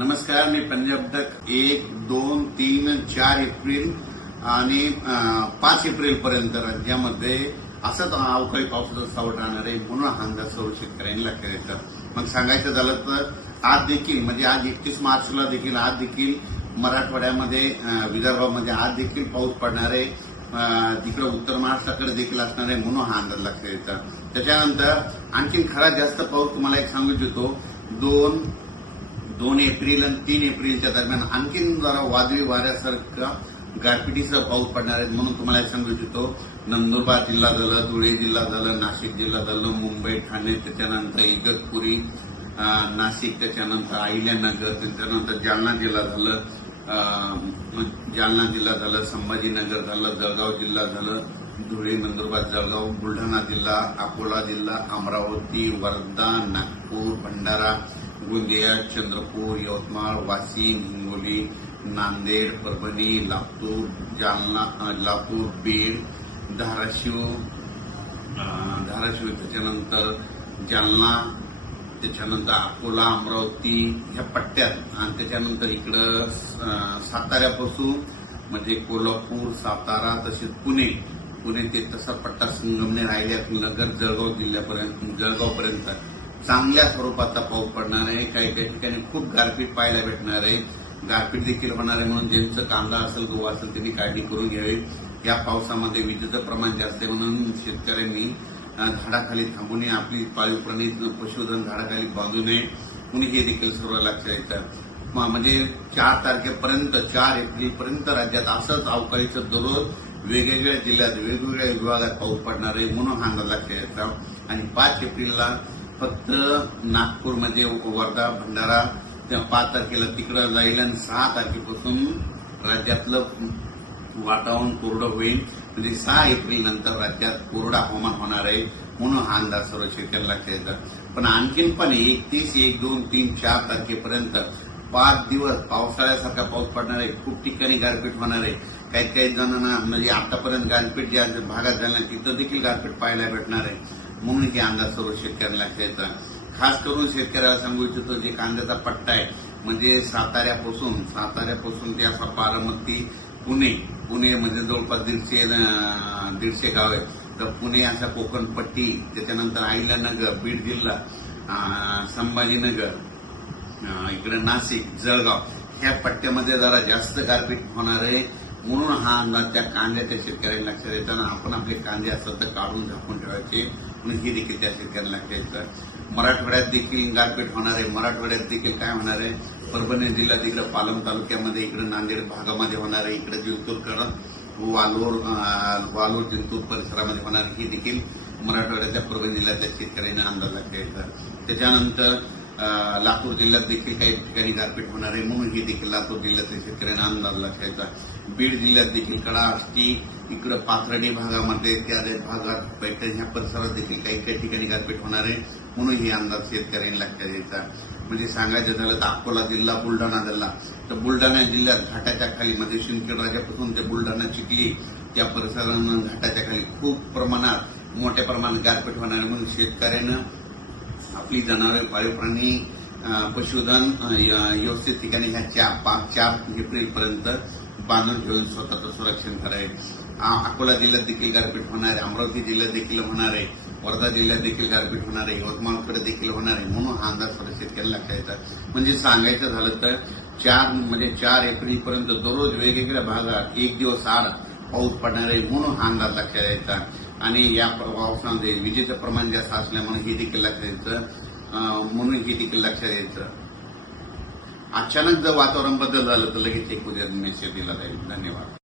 नमस्कार, मी पंजाब तक 1, 2, 3, 4 एप्रिल आणि 5 एप्रिल पर्यंत राज्यामध्ये असंच अवकाळी पावसाचं सावट राहणार आहे म्हणून हा अंदाज सर्व शेतकऱ्यांनी लक्षात द्यायचा. मग सांगायचं झालं तर आज देखील म्हणजे आज 31 मार्चला देखील आज देखील मराठवाड्यामध्ये विदर्भामध्ये आज देखील पाऊस पडणार आहे. तिकडे उत्तर महाराष्ट्राकडे देखील असणार आहे म्हणून हा अंदाज लक्षात द्यायचा. त्याच्यानंतर आणखीन खरा जास्त पाऊस तुम्हाला एक सांगू इच्छितो. 2 एप्रिल आणि 3 एप्रिलच्या दरम्यान आणखीन जरा वादळी वाऱ्यासारखा गारपिटीसह पाऊस पडणार आहे म्हणून तुम्हाला सांगू इच्छितो. नंदुरबार जिल्हा झालं, धुळे जिल्हा झालं, नाशिक जिल्हा झालं, मुंबई, ठाणे, त्याच्यानंतर इगतपुरी, नाशिक, त्याच्यानंतर अहिल्यानगर, त्याच्यानंतर जालना जिल्हा झालं, संभाजीनगर झालं, जळगाव जिल्हा झालं, धुळे, नंदुरबार, जळगाव, बुलढाणा जिल्हा, अकोला जिल्हा, अमरावती, वर्धा, नागपूर, भंडारा, गोंदिया, चंद्रपूर, यवतमाळ, वाशिम, हिंगोली, नांदेड, परभणी, लातूर, जालना, बीड, धाराशिव, त्याच्यानंतर जालना, त्याच्यानंतर अकोला, अमरावती ह्या पट्ट्यात आणि त्याच्यानंतर इकडं साताऱ्यापासून म्हणजे कोल्हापूर, सातारा तसेच पुणे ते तसा पट्टा संगमनेर, अहिल्यानगर, जळगावपर्यंत चांगल्या स्वरूपाचा पाऊस पडणार आहे. काही ठिकाणी खूप गारपीट पाहायला भेटणार आहे. गारपीट देखील होणार आहे म्हणून ज्यांचं कांदा असेल, गहू असेल त्यांनी काळजी करून घ्यावी. या पावसामध्ये विजेचं प्रमाण जास्त आहे म्हणून शेतकऱ्यांनी झाडाखाली थांबू नये, आपली पाळीव प्राणी पशुधन झाडाखाली बांधू नये म्हणून हे देखील सर्व लक्षात येतं. म्हणजे 4 तारखेपर्यंत 4 एप्रिलपर्यंत राज्यात असंच अवकाळीचं दररोज वेगवेगळ्या जिल्ह्यात वेगवेगळ्या विभागात पाऊस पडणार आहे म्हणून हा अंदाज लक्षात येतो. आणि 5 एप्रिलला फक्त नागपूरमध्ये वर्धा, भंडारा 5 तारखेला तिकडं जाईल आणि 6 तारखेपासून राज्यातलं वातावरण कोरडं होईल. म्हणजे 6 एप्रिल नंतर राज्यात कोरडा हवामान होणार आहे म्हणून हा अंदाज सर्व शेतकऱ्यांना लक्षात येतात. पण आणखीन पण 31, 1, 2, 3, 4 तारखेपर्यंत 5 दिवस पावसाळ्यासारखा पाऊस पडणार आहे. खूप ठिकाणी गारपीट होणार आहे. काही जणांना म्हणजे आतापर्यंत गारपीट ज्या भागात झाल्या तिथं देखील गारपीट पाहायला भेटणार आहे म्हणून हे अंदाज सर्व शेतकऱ्यांना लक्षात येतात. खास करून शेतकऱ्याला सांगू इच्छितो जे कांद्याचा पट्टा आहे म्हणजे साताऱ्यापासून ते असा बारामती, पुणे म्हणजे जवळपास 150 गाव आहेत. तर पुणे असा कोकणपट्टी, त्याच्यानंतर अहिल्यानगर, बीड जिल्हा, संभाजीनगर, इकडे नाशिक, जळगाव ह्या पट्ट्यामध्ये जरा जास्त गारपीट होणार आहे म्हणून हा अंदाज त्या कांद्याच्या शेतकऱ्यांना लक्षात येताना आपण आपले कांदे असतात तर काढून झाकून ठेवायचे म्हणून हे देखील त्या शेतकऱ्यांना लक्षात येतं. मराठवाड्यात देखील गारपीट होणार आहे. मराठवाड्यात देखील काय होणार आहे, परभणी जिल्ह्यात इकडे पालम तालुक्यामध्ये, इकडे नांदेड भागामध्ये होणार आहे, इकडे जिंतूरकडं वालोर जिंतूर परिसरामध्ये होणार ही देखील मराठवाड्यातल्या परभणी जिल्ह्यातल्या शेतकऱ्यांना अंदाज लक्षात येतात. त्याच्यानंतर लातूर जिल्ह्यात देखील काही ठिकाणी गारपीट होणार आहे म्हणून ही देखील लातूर जिल्ह्यातल्या शेतकऱ्यांना अंदाज लक्षात येतात. बीड जिल्ह्यात देखील कडा, आष्टी, इकडं पाथर्डी भागामध्ये त्या भागात पैठण ह्या परिसरात देखील काही ठिकाणी गारपीट होणार आहे म्हणून हे अंदाज शेतकऱ्यांनी लक्षात येतात. म्हणजे सांगायचं झालं तर अकोला जिल्हा, बुलढाणा जिल्हा, तर बुलढाणा जिल्ह्यात घाटाच्या खाली म्हणजे शिंदखेड राजापासून ते बुलढाणा, चिखली त्या परिसरांना घाटाच्या खाली खूप प्रमाणात मोठ्या प्रमाणात गारपीट होणार आहे म्हणून शेतकऱ्यानं आपली जनावरे, पाळीव प्राणी, पशुधन व्यवस्थित ठिकाणी ह्या 4 एप्रिलपर्यंत बांधून ठेवून स्वतःचं संरक्षण करायचं. अकोला जिल्ह्यात देखील गारपीट होणार आहे, अमरावती जिल्ह्यात देखील होणार आहे, वर्धा जिल्ह्यात देखील गारपीट होणार आहे, यवतमाळकडे देखील होणार आहे म्हणून हा अंदाज सर्व शेतकऱ्यांना लक्षात येतात. म्हणजे सांगायचं झालं तर 4 एप्रिलपर्यंत दररोज वेगवेगळ्या भागात 1 दिवस आड पाऊस पडणार आहे म्हणून हा अंदाज लक्षात यायचा. आणि या पावसामध्ये विजेचं प्रमाण जास्त असल्यामुळे हे देखील लक्षात यायचं म्हणून हे देखील लक्षात यायचं. अचानक जर वातावरण बदल झालं तर लगेच एक उद्या मेसेज दिला जाईल. धन्यवाद.